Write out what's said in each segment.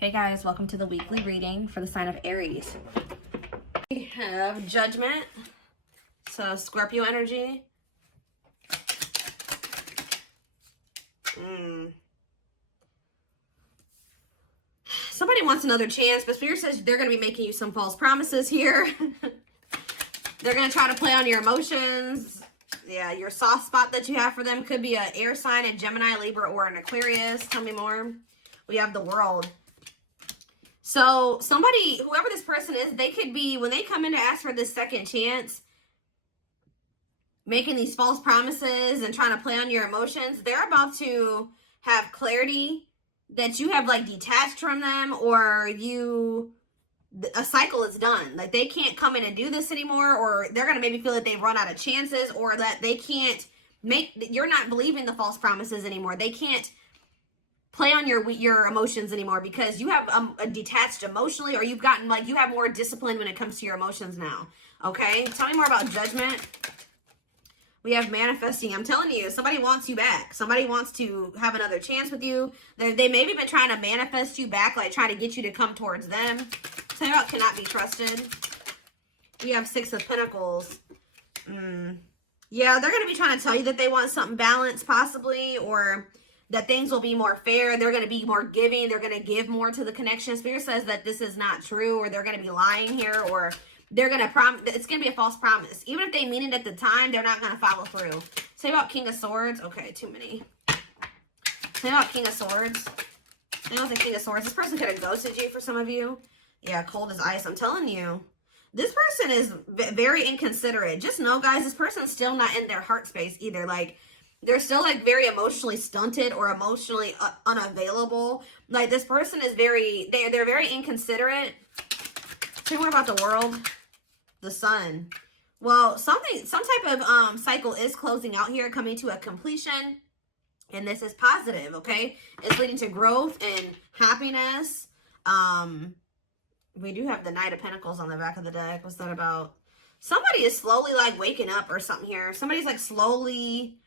Hey guys, welcome to the weekly reading for the sign of Aries. We have Judgment, so Scorpio energy. Somebody wants another chance, but Spirit says they're going to be making you some false promises here. They're going to try to play on your emotions. Yeah, your soft spot that you have for them could be an air sign, a Gemini, Libra, or an Aquarius. Tell me more. We have the World. So somebody, whoever this person is, they could be, when they come in to ask for this second chance, making these false promises and trying to play on your emotions, they're about to have clarity that you have like detached from them, or a cycle is done. Like they can't come in and do this anymore, or they're going to maybe feel that they've run out of chances, or that they can't you're not believing the false promises anymore. They can't play on your emotions anymore because you have detached emotionally, or you've gotten like, you have more discipline when it comes to your emotions now. Okay, tell me more about Judgment. We have Manifesting. I'm telling you, somebody wants you back. Somebody wants to have another chance with you. They maybe been trying to manifest you back, like trying to get you to come towards them. Tell me about Cannot Be Trusted. We have Six of Pentacles. Yeah, they're going to be trying to tell you that they want something balanced possibly, or that things will be more fair. They're going to be more giving. They're going to give more to the connection. Spirit says that this is not true, or they're going to be lying here, or they're going to promise. It's going to be a false promise. Even if they mean it at the time, they're not going to follow through. Say about King of Swords. Okay, too many. Say about King of Swords. I know the King of Swords. This person could have ghosted you for some of you. Yeah, cold as ice. I'm telling you. This person is very inconsiderate. Just know, guys, this person's still not in their heart space either. Like, they're still like very emotionally stunted or emotionally unavailable. Like this person is they're very inconsiderate. Tell me more about the World. The Sun. Well, some type of cycle is closing out here, coming to a completion. And this is positive, okay? It's leading to growth and happiness. We do have the Knight of Pentacles on the back of the deck. What's that about? Somebody is slowly like waking up or something here. Somebody's like slowly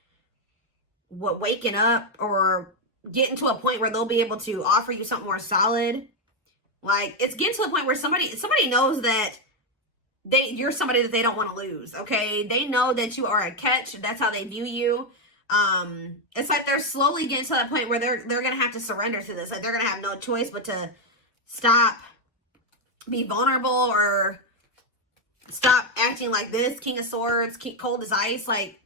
waking up or getting to a point where they'll be able to offer you something more solid. Like it's getting to the point where somebody knows that you're somebody that they don't want to lose. Okay, they know that you are a catch. That's how they view you. It's like they're slowly getting to that point where they're gonna have to surrender to this. Like they're gonna have no choice but to stop, be vulnerable, or stop acting like this. King of Swords, cold as ice. Like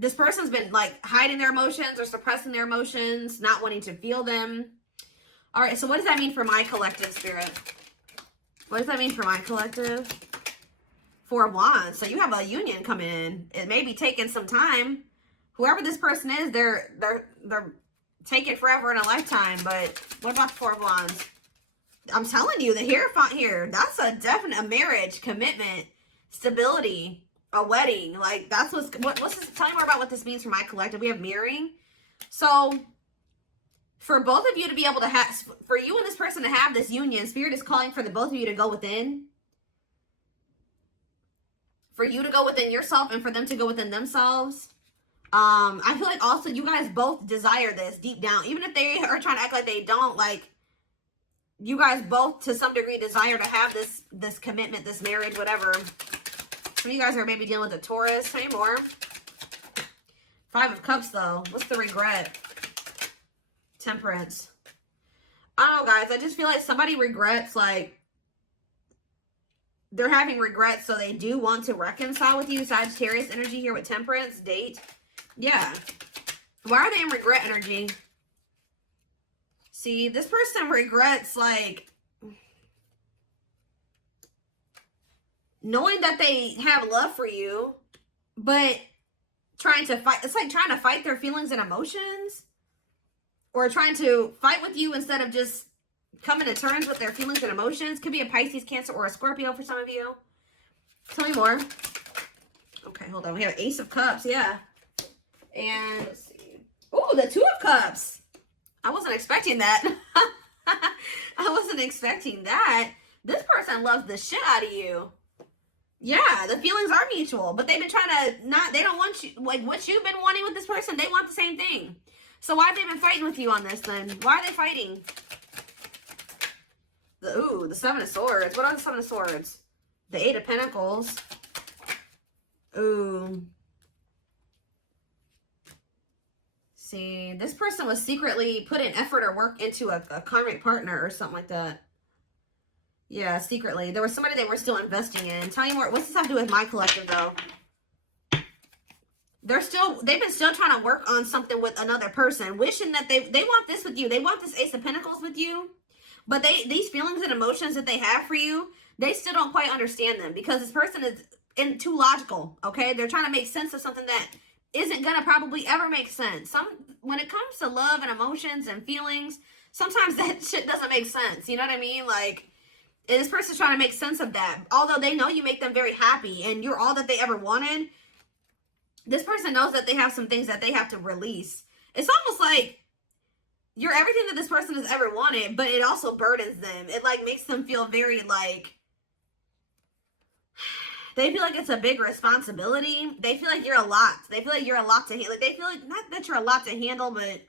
this person's been like hiding their emotions or suppressing their emotions, not wanting to feel them. All right, so what does that mean for my collective, Spirit? What does that mean for my collective? Four of Wands. So you have a union coming in. It may be taking some time. Whoever this person is, they're taking forever in a lifetime. But what about the Four of Wands? I'm telling you, the Hierophant here, that's a definite marriage, commitment, stability, a wedding. Like that's what's this? Tell me more about what this means for my collective. We have mirroring. So for both of you to be able to have, for you and this person to have this union, Spirit is calling for the both of you to go within. For you to go within yourself and for them to go within themselves. I feel like also you guys both desire this deep down. Even if they are trying to act like they don't, like you guys both to some degree desire to have this commitment, this marriage, whatever. Some of you guys are maybe dealing with a Taurus. Tell me more. Five of Cups though. What's the regret? Temperance. I don't know, guys. I just feel like somebody regrets, like they're having regrets, so they do want to reconcile with you. Sagittarius energy here with Temperance. Date. Yeah. Why are they in regret energy? See, this person regrets, like, knowing that they have love for you, but trying to fight. It's like trying to fight their feelings and emotions. Or trying to fight with you instead of just coming to terms with their feelings and emotions. Could be a Pisces, Cancer, or a Scorpio for some of you. Tell me more. Okay, hold on. We have Ace of Cups, yeah. And let's see. Oh, the Two of Cups. I wasn't expecting that. I wasn't expecting that. This person loves the shit out of you. Yeah, the feelings are mutual, but they've been trying to they don't want you, like what you've been wanting with this person, they want the same thing. So why have they been fighting with you on this then? Why are they fighting? The Seven of Swords. What are the Seven of Swords? The Eight of Pentacles. Ooh. See, this person was secretly putting effort or work into a karmic partner or something like that. Yeah, secretly. There was somebody they were still investing in. Tell me more. What's this have to do with my collective, though? They've been still trying to work on something with another person, wishing that they want this with you. They want this Ace of Pentacles with you. But these feelings and emotions that they have for you, they still don't quite understand them because this person is too logical, okay? They're trying to make sense of something that isn't going to probably ever make sense. When it comes to love and emotions and feelings, sometimes that shit doesn't make sense. You know what I mean? Like, this person's trying to make sense of that. Although they know you make them very happy and you're all that they ever wanted, this person knows that they have some things that they have to release. It's almost like you're everything that this person has ever wanted, but it also burdens them. It like makes them feel very like, they feel like it's a big responsibility. They feel like you're a lot. They feel like you're a lot to handle. Like they feel like, not that you're a lot to handle, but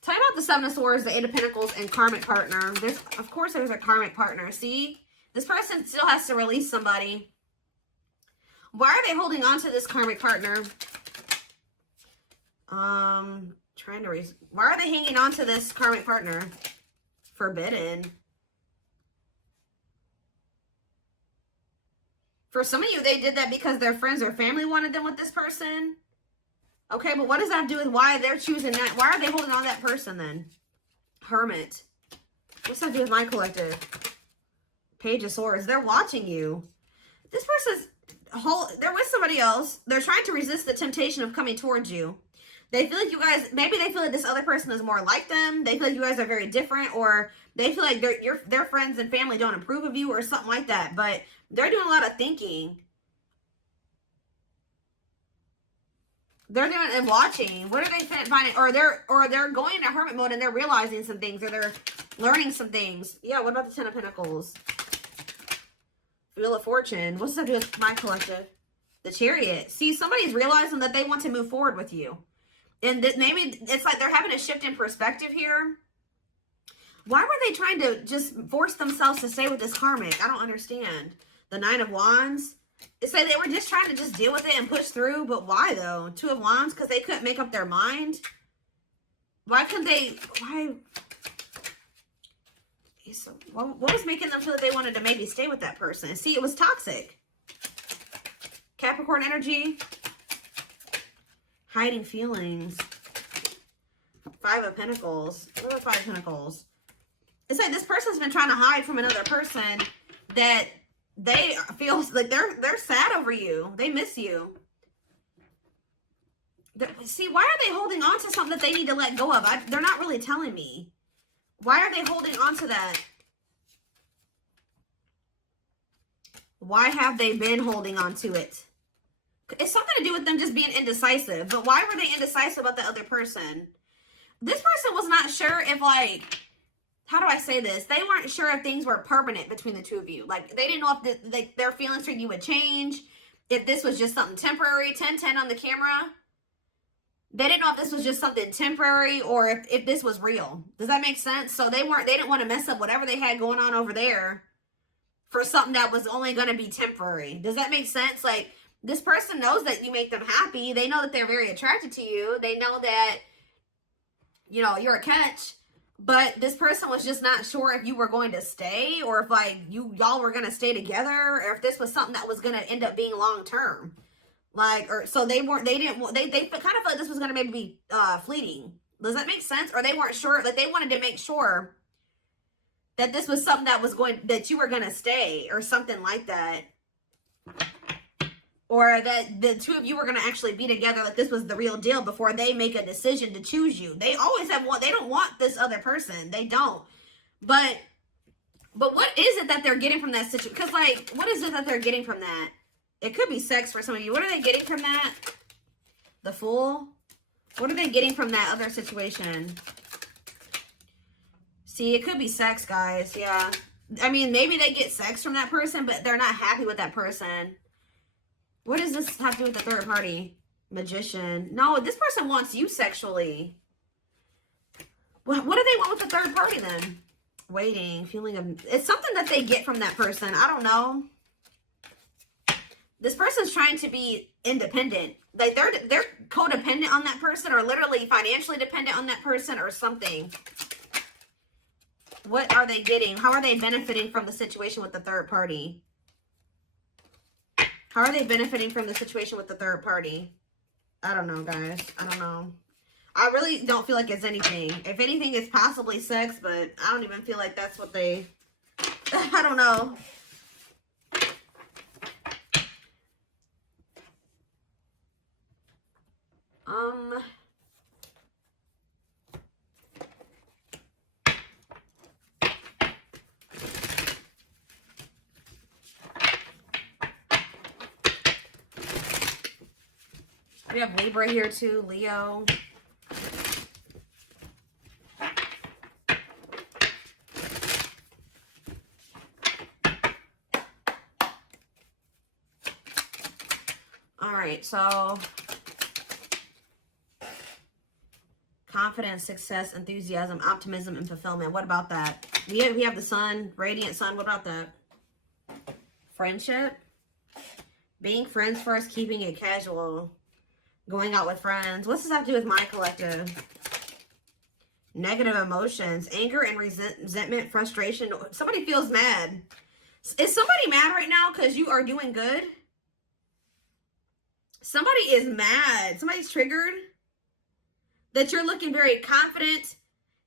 tell me about the Seven of Swords, the Eight of Pentacles, and karmic partner. Of course, there's a karmic partner. See? This person still has to release somebody. Why are they holding on to this karmic partner? Why are they hanging on to this karmic partner? Forbidden. For some of you, they did that because their friends or family wanted them with this person. Okay, but what does that have to do with why they're choosing that? Why are they holding on to that person then? Hermit. What's that to do with my collective? Page of Swords. They're watching you. This person's they're with somebody else. They're trying to resist the temptation of coming towards you. They feel like you guys, maybe they feel like this other person is more like them. They feel like you guys are very different, or they feel like their friends and family don't approve of you or something like that. But they're doing a lot of thinking. They're doing and watching. What are they finding? Or they're going into hermit mode and they're realizing some things, or they're learning some things. Yeah, what about the Ten of Pentacles? Wheel of Fortune. What's that do with my collective? The Chariot. See, somebody's realizing that they want to move forward with you. And maybe it's like they're having a shift in perspective here. Why were they trying to just force themselves to stay with this karmic? I don't understand. The Nine of Wands. It's like they were just trying to just deal with it and push through. But why, though? Two of Wands? Because they couldn't make up their mind? Why couldn't they? Why? So what was making them feel that they wanted to maybe stay with that person? See, it was toxic. Capricorn energy. Hiding feelings. Five of Pentacles. What are Five of Pentacles? It's like this person's been trying to hide from another person that they feel like they're sad over you. They miss you. See, why are they holding on to something that they need to let go of? They're not really telling me. Why are they holding on to that? Why have they been holding on to it? It's something to do with them just being indecisive. But why were they indecisive about the other person? This person was not sure if, like, how do I say this? They weren't sure if things were permanent between the two of you. Like, they didn't know if their feelings for you would change. If this was just something temporary. 10-10 on the camera. They didn't know if this was just something temporary or if this was real. Does that make sense? So they didn't want to mess up whatever they had going on over there for something that was only going to be temporary. Does that make sense? Like, this person knows that you make them happy. They know that they're very attracted to you. They know that, you know, you're a catch. But this person was just not sure if you were going to stay or if, like, y'all were going to stay together, or if this was something that was going to end up being long term. Like, or so they kind of felt like this was going to maybe be fleeting. Does that make sense? Or they weren't sure, like they wanted to make sure that this was something that you were going to stay or something like that. Or that the two of you were going to actually be together, like this was the real deal before they make a decision to choose you. They always they don't want this other person. They don't. But what is it that they're getting from that situation? Because, like, what is it that they're getting from that? It could be sex for some of you. What are they getting from that? The Fool? What are they getting from that other situation? See, it could be sex, guys. Yeah. I mean, maybe they get sex from that person, but they're not happy with that person. What does this have to do with the third party? Magician. No, this person wants you sexually. What do they want with the third party then? Waiting, feeling of... It's something that they get from that person. I don't know. This person's trying to be independent. Like they're codependent on that person, or literally financially dependent on that person or something. What are they getting? How are they benefiting from the situation with the third party? How are they benefiting from the situation with the third party? I don't know, guys. I don't know. I really don't feel like it's anything. If anything, it's possibly sex, but I don't even feel like that's what they... I don't know. We have Libra here too, Leo. All right, so confidence, success, enthusiasm, optimism, and fulfillment. What about that? We have the sun, radiant sun. What about that? Friendship. Being friends first, keeping it casual. Going out with friends. What's this have to do with my collective? Negative emotions. Anger and resentment, frustration. Somebody feels mad. Is somebody mad right now because you are doing good? Somebody is mad. Somebody's triggered. That you're looking very confident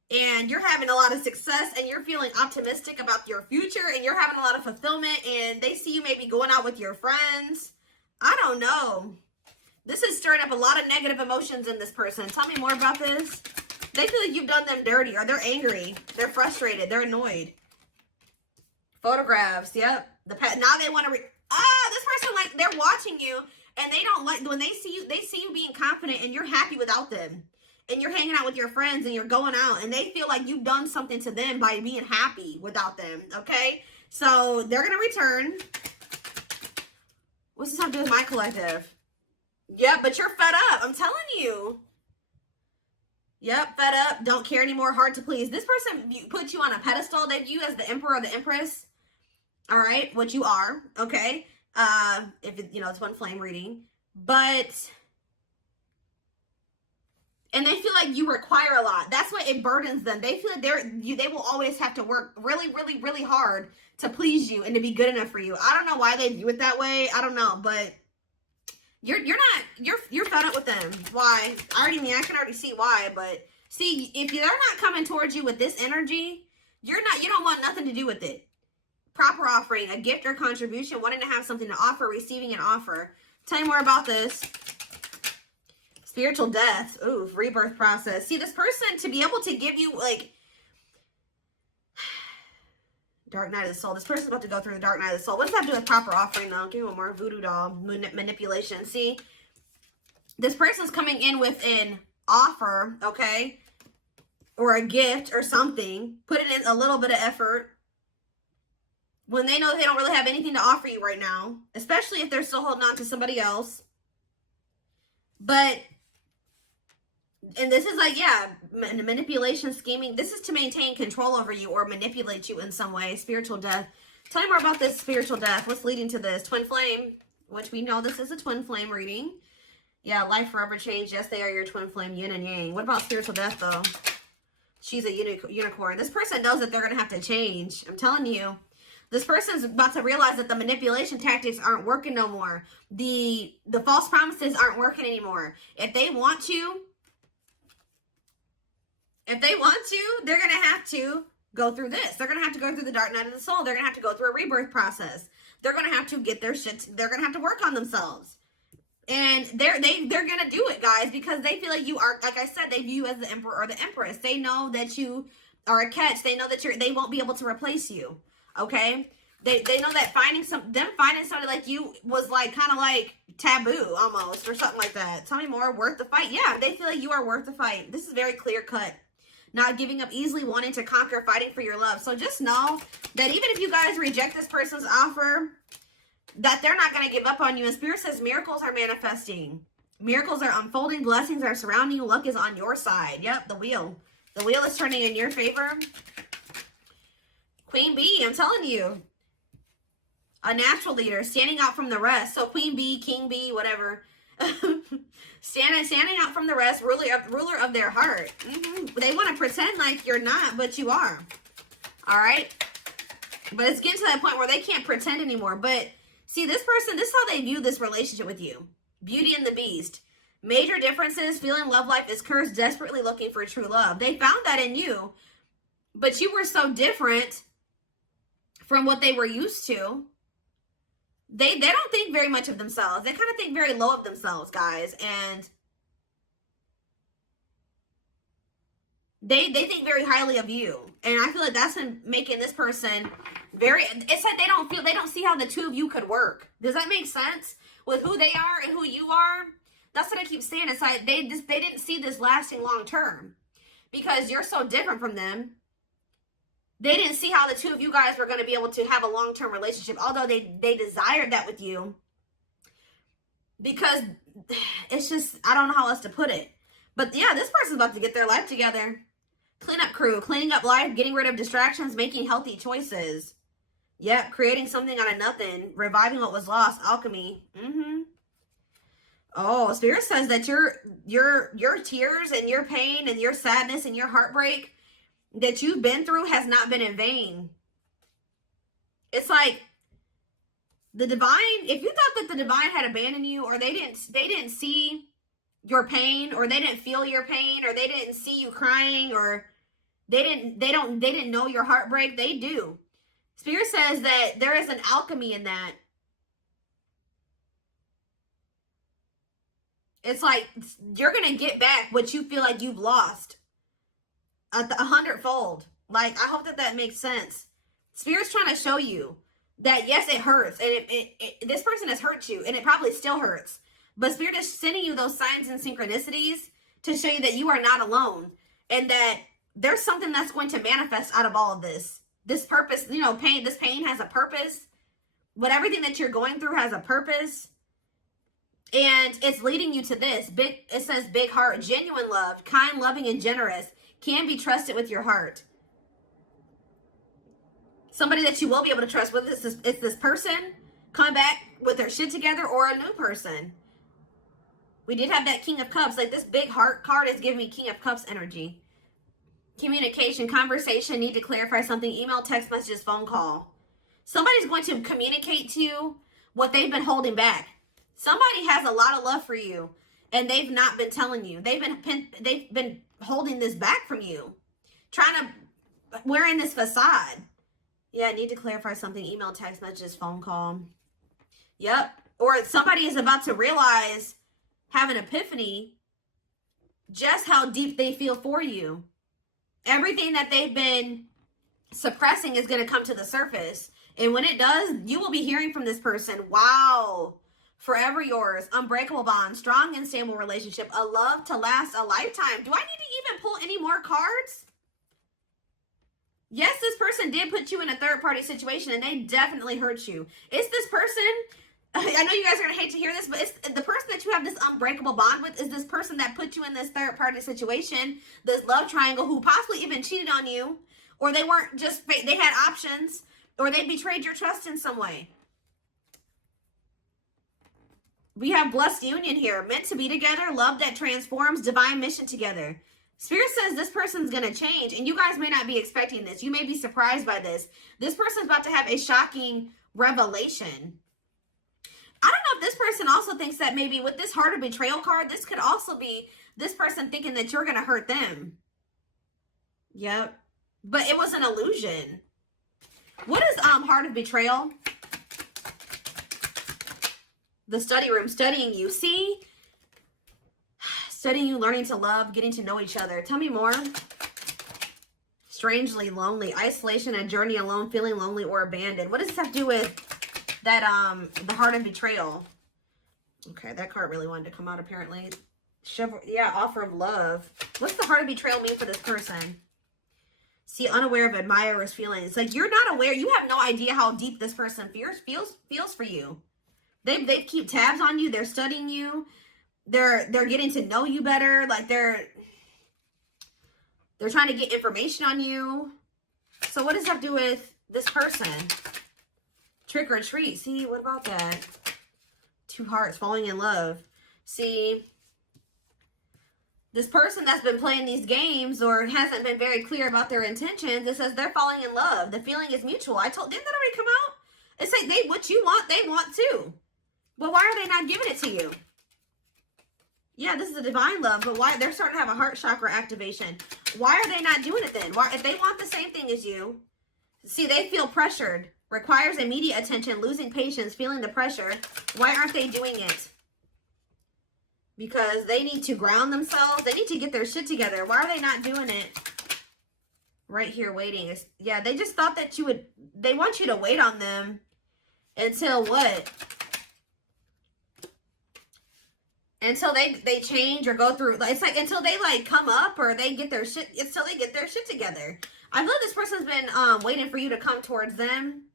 and you're having a lot of success and you're feeling optimistic about your future and you're having a lot of fulfillment and they see you maybe going out with your friends. I don't know. This is stirring up a lot of negative emotions in this person. Tell me more about this. They feel like you've done them dirty, or they're angry. They're frustrated. They're annoyed. Photographs. Yep. Now they want to... this person, like, they're watching you and they don't like... When they see you being confident and you're happy without them. And you're hanging out with your friends and you're going out and they feel like you've done something to them by being happy without them. Okay? So they're going to return. What's this have to do with my collective? Yep, but you're fed up. I'm telling you. Yep, fed up. Don't care anymore. Hard to please. This person puts you on a pedestal. They view you as the emperor or the empress. All right, what you are. Okay. If it, it's one flame reading. But... And they feel like you require a lot. That's what it burdens them. They feel like they will always have to work really, really, really hard to please you and to be good enough for you. I don't know why they view it that way. I don't know, but you're fed up with them. Why? I can already see why, but see, if they're not coming towards you with this energy, you don't want nothing to do with it. Proper offering, a gift or contribution, wanting to have something to offer, receiving an offer. Tell me more about this. Spiritual death. Ooh, rebirth process. See, this person, to be able to give you, like, dark night of the soul. This person's about to go through the dark night of the soul. What does that have to do with proper offering, though? Give me one more. Voodoo doll. Manipulation. See, this person's coming in with an offer, okay? Or a gift or something. Putting in a little bit of effort. When they know they don't really have anything to offer you right now. Especially if they're still holding on to somebody else. But... And this is like, yeah, manipulation, scheming. This is to maintain control over you or manipulate you in some way. Spiritual death. Tell me more about this spiritual death. What's leading to this? Twin flame, which we know this is a twin flame reading. Yeah, life forever change. Yes, they are your twin flame, yin and yang. What about spiritual death, though? She's a unicorn. This person knows that they're going to have to change. I'm telling you. This person's about to realize that the manipulation tactics aren't working no more. The false promises aren't working anymore. If they want to... they're going to have to go through this. They're going to have to go through the dark night of the soul. They're going to have to go through a rebirth process. They're going to have to get their shit. They're going to have to work on themselves. And they're going to do it, guys, because they feel like you are, like I said, they view you as the emperor or the empress. They know that you are a catch. They know that they won't be able to replace you. Okay? They know that finding somebody like you was like kind of like taboo almost or something like that. Tell me more. Worth the fight. Yeah, they feel like you are worth the fight. This is very clear cut. Not giving up easily, wanting to conquer, fighting for your love. So just know that even if you guys reject this person's offer, that they're not going to give up on you. And Spirit says miracles are manifesting. Miracles are unfolding. Blessings are surrounding you. Luck is on your side. Yep, the wheel. The wheel is turning in your favor. Queen Bee, I'm telling you. A natural leader, standing out from the rest. So Queen Bee, King Bee, whatever. standing out from the rest, ruler of their heart. They want to pretend like you're not, but you are. All right? But it's getting to that point where they can't pretend anymore. But see, this person, this is how they view this relationship with you. Beauty and the Beast. Major differences, feeling love life is cursed, desperately looking for true love. They found that in you, but you were so different from what they were used to. They don't think very much of themselves. They kind of think very low of themselves, guys. And they think very highly of you. And I feel like that's making this person very, it's like they don't see how the two of you could work. Does that make sense? With who they are and who you are? That's what I keep saying. It's like they didn't see this lasting long term because you're so different from them. They didn't see how the two of you guys were going to be able to have a long-term relationship, although they desired that with you. Because it's just, I don't know how else to put it. But yeah, this person's about to get their life together. Cleanup crew, cleaning up life, getting rid of distractions, making healthy choices. Yep, creating something out of nothing, reviving what was lost, alchemy. Oh, Spirit says that your tears and your pain and your sadness and your heartbreak that you've been through has not been in vain. It's like the divine, if you thought that the divine had abandoned you, or they didn't see your pain, or they didn't feel your pain, or they didn't see you crying, or they didn't know your heartbreak, they do. Spirit says that there is an alchemy in that. It's like you're going to get back what you feel like you've lost. 100-fold. Like, I hope that makes sense. Spirit's trying to show you that, yes, it hurts. And this person has hurt you. And it probably still hurts. But Spirit is sending you those signs and synchronicities to show you that you are not alone. And that there's something that's going to manifest out of all of this. This purpose, you know, this pain has a purpose. But everything that you're going through has a purpose. And it's leading you to this. It says big heart, genuine love, kind, loving, and generous. Can be trusted with your heart. Somebody that you will be able to trust with is this person come back with their shit together, or a new person. We did have that King of Cups. Like, this big heart card is giving me King of Cups energy. Communication, conversation, need to clarify something, email, text messages, phone call. Somebody's going to communicate to you what they've been holding back. Somebody has a lot of love for you, and they've not been telling you. They've been holding this back from you, wearing this facade. Yeah, need to clarify something, email, text messages, phone call. Yep. Or somebody is about to realize, have an epiphany, just how deep they feel for you. Everything that they've been suppressing is going to come to the surface. And when it does, you will be hearing from this person. Wow. Forever yours, unbreakable bond, strong and stable relationship, a love to last a lifetime. Do I need to even pull any more cards? Yes, this person did put you in a third-party situation, and they definitely hurt you. It's this person, I know you guys are going to hate to hear this, but it's the person that you have this unbreakable bond with is this person that put you in this third-party situation, this love triangle, who possibly even cheated on you, or they weren't just, they had options, or they betrayed your trust in some way. We have blessed union here. Meant to be together. Love that transforms. Divine mission together. Spirit says this person's going to change. And you guys may not be expecting this. You may be surprised by this. This person's about to have a shocking revelation. I don't know if this person also thinks that maybe with this heart of betrayal card, this could also be this person thinking that you're going to hurt them. Yep. But it was an illusion. What is heart of betrayal? The study room, studying you. See? Studying you, learning to love, getting to know each other. Tell me more. Strangely lonely. Isolation, a journey alone, feeling lonely or abandoned. What does this have to do with that, the heart of betrayal? Okay, that card really wanted to come out apparently. Yeah, offer of love. What's the heart of betrayal mean for this person? See, unaware of admirer's feelings. Like, you're not aware. You have no idea how deep this person feels for you. They keep tabs on you. They're studying you. they're getting to know you better. Like they're trying to get information on you. So what does that do with this person? Trick or treat. See, what about that? Two hearts, falling in love. See, this person that's been playing these games or hasn't been very clear about their intentions, it says they're falling in love. The feeling is mutual. Didn't that already come out? It's like what you want, they want too. But why are they not giving it to you? Yeah, this is a divine love, but why? They're starting to have a heart chakra activation. Why are they not doing it then? Why, if they want the same thing as you, see, they feel pressured, requires immediate attention, losing patience, feeling the pressure. Why aren't they doing it? Because they need to ground themselves. They need to get their shit together. Why are they not doing it? Right here, waiting. Yeah, they just thought that you would, they want you to wait on them until what? Until they change or go through, it's like until they like come up or they get their shit, until they get their shit together. I feel like this person's been waiting for you to come towards them.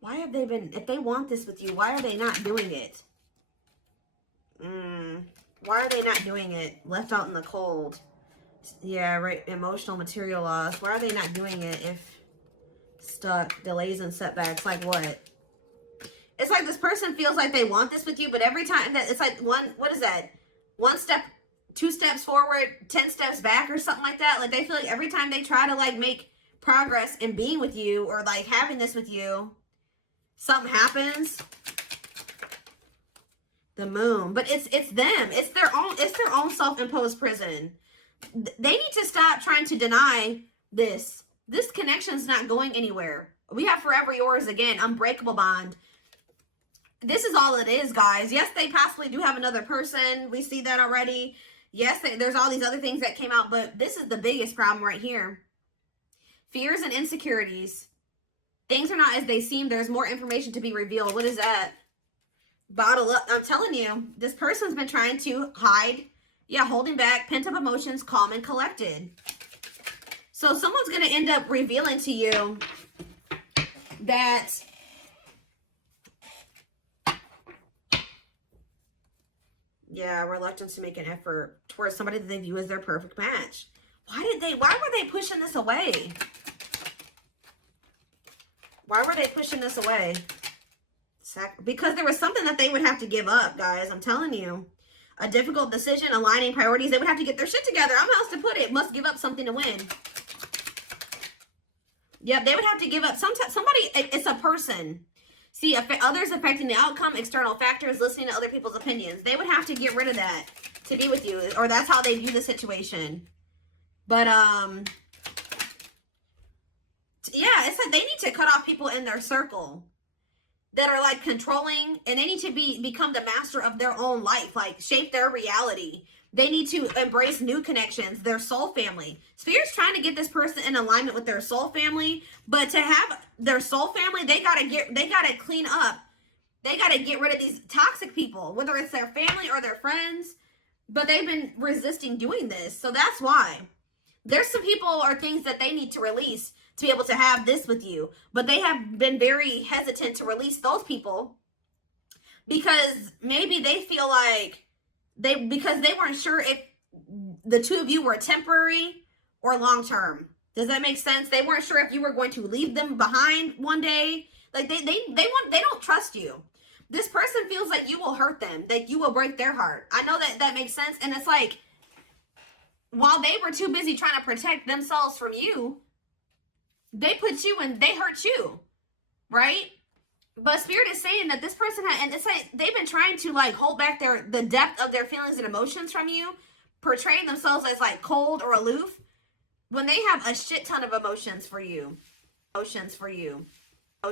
Why have they been, if they want this with you, why are they not doing it? Why are they not doing it? Left out in the cold. Yeah, right. Emotional material loss. Why are they not doing it if stuck, delays and setbacks? Like what? It's like this person feels like they want this with you, but every time that it's like what is that? 1 step, 2 steps forward, 10 steps back or something like that. Like they feel like every time they try to like make progress in being with you or like having this with you, something happens. The moon. But it's them. It's their own self-imposed prison. They need to stop trying to deny this. This connection's not going anywhere. We have forever yours again, unbreakable bond. This is all it is, guys. Yes, they possibly do have another person. We see that already. Yes, there's all these other things that came out, but this is the biggest problem right here. Fears and insecurities. Things are not as they seem. There's more information to be revealed. What is that? Bottle up. I'm telling you, this person's been trying to hide. Yeah, holding back, pent up emotions, calm and collected. So someone's going to end up revealing to you that yeah, reluctance to make an effort towards somebody that they view as their perfect match. Why were they pushing this away? Why were they pushing this away? Because there was something that they would have to give up, guys. I'm telling you. A difficult decision, aligning priorities. They would have to get their shit together. I don't know how else to put it. Must give up something to win. Yep, they would have to give up. Somebody, it's a person. See, others affecting the outcome, external factors, listening to other people's opinions. They would have to get rid of that to be with you. Or that's how they view the situation. But, yeah, it's like they need to cut off people in their circle that are like controlling, and they need to become the master of their own life, like shape their reality. They need to embrace new connections, their soul family. Spirit's trying to get this person in alignment with their soul family, but to have their soul family, they gotta clean up. They gotta get rid of these toxic people, whether it's their family or their friends, but they've been resisting doing this. So that's why. There's some people or things that they need to release to be able to have this with you, but they have been very hesitant to release those people because maybe they feel like because they weren't sure if the two of you were temporary or long-term. Does that make sense? They weren't sure if you were going to leave them behind one day. Like they don't trust you. This person feels like you will hurt them, that you will break their heart. I know that makes sense. And it's like, while they were too busy trying to protect themselves from you, they put you and they hurt you, right? But Spirit is saying that this person and it's like they've been trying to like hold back the depth of their feelings and emotions from you, portraying themselves as like cold or aloof when they have a shit ton of emotions for you.